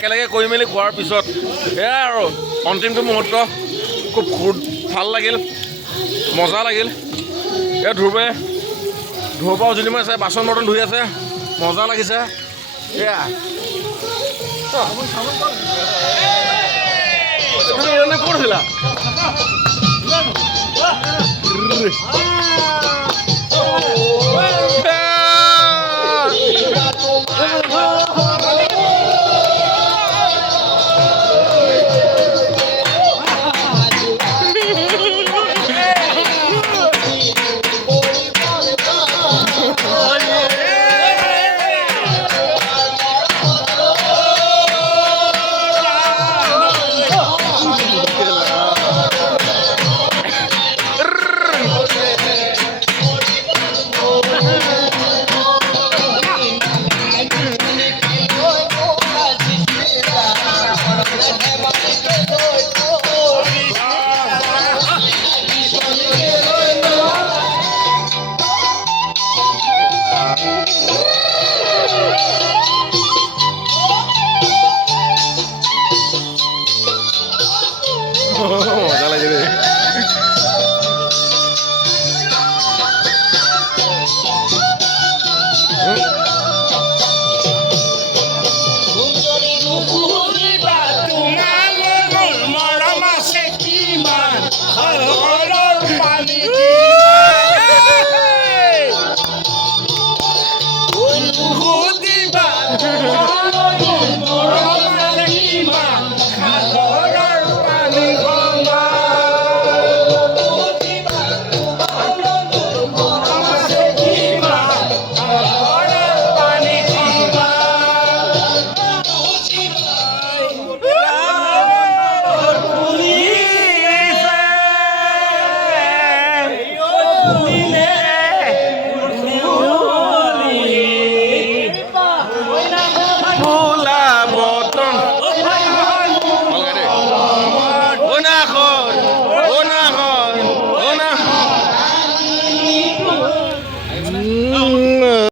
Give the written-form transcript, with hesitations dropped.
একেলগে কৰি মেলি খোৱাৰ পিছত এয়াই আৰু অন্তিমটো মুহূৰ্ত খুব ভাল লাগিল, মজা লাগিল। এয়া ধ্ৰুৱে পৰা উজনি মাৰি আছে, বাচন বৰ্তন ধুই আছে, মজা লাগিছে। এয়া তুমি ক'ত আছিলা?